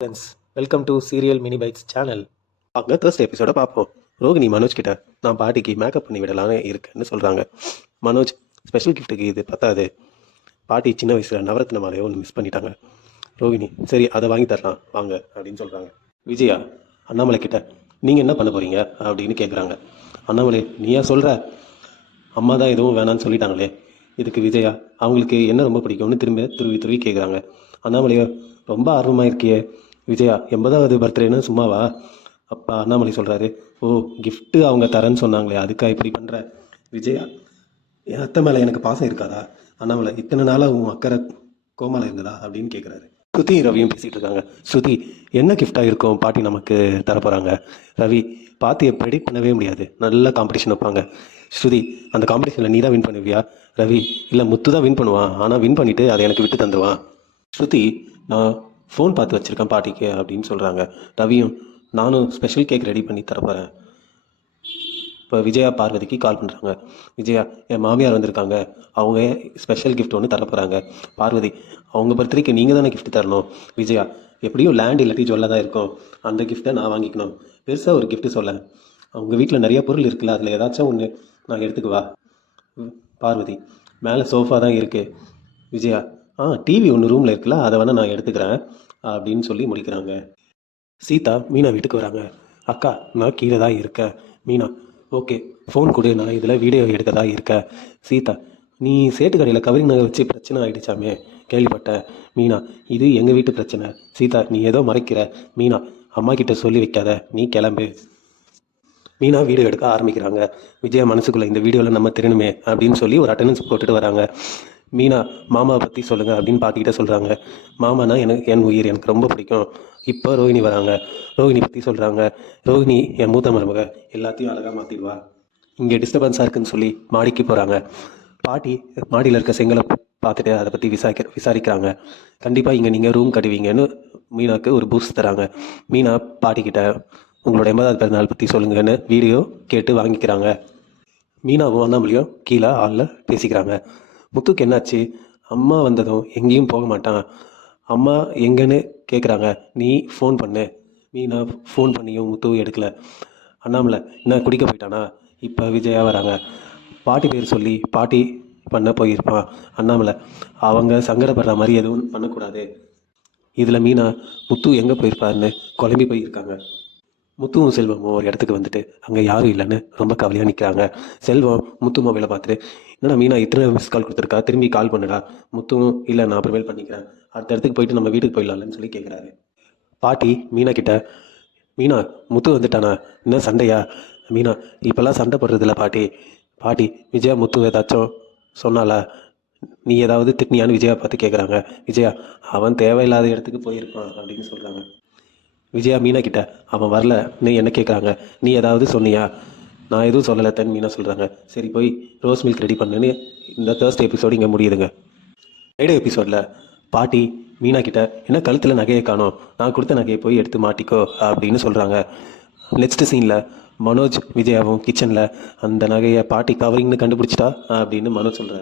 Friends, welcome to serial mini bites channel. அங்கே தேர்ஸ்ட் எபிசோட பார்ப்போம். ரோகிணி மனோஜ் கிட்ட நான் பாட்டிக்கு மேக்கப் பண்ணி விடலான்னு இருக்கேன்னு சொல்கிறாங்க. மனோஜ் ஸ்பெஷல் கிஃப்ட்டுக்கு இது பத்தாது, பாட்டி சின்ன வயசில் நவரத்ன மாலையை ஒன்று மிஸ் பண்ணிட்டாங்க. ரோகிணி சரி அதை வாங்கி தரலாம் வாங்க அப்படின்னு சொல்கிறாங்க. விஜயா அண்ணாமலை கிட்ட நீங்கள் என்ன பண்ண போகிறீங்க அப்படின்னு கேட்குறாங்க. அண்ணாமலை நீயா சொல்கிற, அம்மா தான் எதுவும் வேணான்னு சொல்லிட்டாங்களே, இதுக்கு விஜயா அவங்களுக்கு என்ன ரொம்ப பிடிக்கும்னு திரும்ப துருவி கேட்குறாங்க. அண்ணாமலையோ ரொம்ப ஆர்வமாக இருக்கியே விஜயா, 80வது பர்த்டேன்னு சும்மாவா? அப்பா அண்ணாமலை சொல்கிறாரு, ஓ கிஃப்ட்டு அவங்க தரேன்னு சொன்னாங்களே அதுக்காக இப்படி பண்ணுற? விஜயா என் அத்தை மேலே எனக்கு பாசம் இருக்காதா? அண்ணாமலை இத்தனை நாளாக உன் அக்கறை கோமால இருந்ததா அப்படின்னு கேட்குறாரு. ஸ்ருதி ரவியும் பேசிகிட்டு இருக்காங்க. ஸ்ருதி என்ன கிஃப்டாக இருக்கும் பாட்டி நமக்கு தரப்போகிறாங்க? ரவி பாத்தியை ப்ரெடிக்ட் பண்ணவே முடியாது, நல்ல காம்படிஷன் வைப்பாங்க. ஸ்ருதி அந்த காம்படிஷனில் நீ தான் வின் பண்ணுவியா? ரவி இல்லை முத்து தான் வின் பண்ணுவான், ஆனால் வின் பண்ணிவிட்டு அதை எனக்கு விட்டு தந்துடுவான். ஸ்ருதி நான் ஃபோன் பார்த்து வச்சுருக்கேன் பாட்டிக்கு அப்படின்னு சொல்கிறாங்க. ரவியும் நானும் ஸ்பெஷல் கேக் ரெடி பண்ணி தரப்போகிறேன். இப்போ விஜயா பார்வதிக்கு கால் பண்ணுறாங்க. விஜயா என் மாமியார் வந்திருக்காங்க, அவங்க ஸ்பெஷல் கிஃப்ட் ஒன்று தரப்போகிறாங்க. பார்வதி அவங்க பர்த்டேக்கு நீங்கள் தானே கிஃப்ட் தரணும். விஜயா எப்படியும் லேண்ட் இல்லாட்டி ஜுவல்லாக தான் இருக்கும், அந்த கிஃப்ட்டை நான் வாங்கிக்கணும். பெருசாக ஒரு கிஃப்ட்டு சொல்ல, அவங்க வீட்டில் நிறைய பொருள் இருக்குல்ல, அதில் ஏதாச்சும் ஒன்று நான் எடுத்துக்குவா. பார்வதி மேலே சோஃபா தான் இருக்குது. விஜயா டிவி ஒன்று ரூமில் இருக்குல்ல, அதை வேணால் நான் எடுத்துக்கிறேன் அப்படின்னு சொல்லி முடிக்கிறாங்க. சீதா மீனா வீட்டுக்கு வராங்க. அக்கா நான் கீழே தான் இருக்கேன். மீனா ஓகே ஃபோன் கொடு, நான் இதில் வீடியோ எடுக்கதா இருக்கேன். சீதா நீ சேட்டு கடையில் கவரிங் நகை வச்சு பிரச்சனை ஆகிடுச்சாமே கேள்விப்பட்டேன். மீனா இது எங்கள் வீட்டு பிரச்சனை. சீதா நீ ஏதோ மறைக்கிற. மீனா அம்மா கிட்ட சொல்லி வைக்காத, நீ கிளம்பு. மீனா வீடியோ எடுக்க ஆரம்பிக்கிறாங்க. விஜயா மனசுக்குள்ளே இந்த வீடியோவில் நம்ம தெரியணுமே அப்படின்னு சொல்லி ஒரு அட்டண்டன்ஸ் போட்டுட்டு வராங்க. மீனா மாமாவை பற்றி சொல்லுங்கள் அப்படின்னு பாட்டிக்கிட்ட சொல்கிறாங்க. மாமானா எனக்கு என் உயிர், எனக்கு ரொம்ப பிடிக்கும். இப்போ ரோஹிணி வராங்க. ரோஹிணி பற்றி சொல்கிறாங்க. ரோஹிணி என் மூத்த மருமக, எல்லாத்தையும் அழகாக மாற்றிடுவா. இங்கே டிஸ்டர்பன்ஸாக இருக்குன்னு சொல்லி மாடிக்கு போகிறாங்க. பாட்டி மாடியில் இருக்க செங்கலை பார்த்துட்டு அதை பற்றி விசாரிக்கிறாங்க. கண்டிப்பாக இங்கே நீங்கள் ரூம் கட்டுவீங்கன்னு மீனாவுக்கு ஒரு பூஸ்ட் தராங்க. மீனா பாட்டிக்கிட்ட உங்களோட 80வது பிறந்தநாள் பற்றி சொல்லுங்கன்னு வீடியோ கேட்டு வாங்கிக்கிறாங்க. மீனாவும் அண்ணாமலையும் கீழே ஹாலில் பேசிக்கிறாங்க. முத்துக்கு என்னாச்சு? அம்மா வந்ததும் எங்கேயும் போக மாட்டான். அம்மா எங்கன்னு கேட்குறாங்க, நீ ஃபோன் பண்ணு. மீனா ஃபோன் பண்ணியும் முத்துவும் எடுக்கல. அண்ணாமலை என்ன குடிக்க போயிட்டானா? இப்போ விஜயா வராங்க. பாட்டி பேர் சொல்லி பாட்டி பண்ண போயிருப்பான். அண்ணாமலை அவங்க சங்கடப்படுற மாதிரி எதுவும் பண்ணக்கூடாது. இதில் மீனா முத்து எங்கே போயிருப்பாருன்னு குழம்பி போயிருக்காங்க. முத்துவும் செல்வமும் ஒரு இடத்துக்கு வந்துட்டு அங்கே யாரும் இல்லைன்னு ரொம்ப கவலையாக நிற்கிறாங்க. செல்வம் முத்து மொபைலை பார்த்துட்டு என்னடா மீனா இத்தனை மிஸ் கால் கொடுத்துருக்கா, திரும்பி கால் பண்ணுடா. முத்துவும் இல்லை நான் அப்புறமேல் பண்ணிக்கிறேன், அடுத்த இடத்துக்கு போயிட்டு நம்ம வீட்டுக்கு போயிடலாம்னு சொல்லி கேட்குறாரு. பாட்டி மீனா கிட்ட மீனா முத்து வந்துட்டானா, என்ன சண்டையா? மீனா இப்போல்லாம் சண்டை போடுறதில்ல பாட்டி. பாட்டி விஜயா முத்து ஏதாச்சும் சொன்னாலா, நீ ஏதாவது திட்டினியான்னு விஜயா பார்த்து கேட்குறாங்க. விஜயா அவன் தேவையில்லாத இடத்துக்கு போயிருப்பான் அப்படின்னு சொல்கிறாங்க. விஜயா மீனா கிட்ட அவன் வரல நீ என்ன கேட்குறாங்க, நீ ஏதாவது சொன்னியா? நான் எதுவும் சொல்லலை தன் மீனா சொல்கிறாங்க. சரி போய் ரோஸ் மில்க் ரெடி பண்ணுன்னு இந்த தேர்ஸ்டே எபிசோடு இங்கே முடியுதுங்க. ஃப்ரைடே எபிசோடில் பாட்டி மீனா கிட்ட என்ன கழுத்தில் நகையை காணோம், நான் கொடுத்த நகையை போய் எடுத்து மாட்டிக்கோ அப்படின்னு சொல்கிறாங்க. நெக்ஸ்ட் சீனில் மனோஜ் விஜயாவும் கிச்சனில் அந்த நகையை பாட்டி கவரிங்னு கண்டுபிடிச்சிட்டா அப்படின்னு மனோஜ் சொல்கிறார்.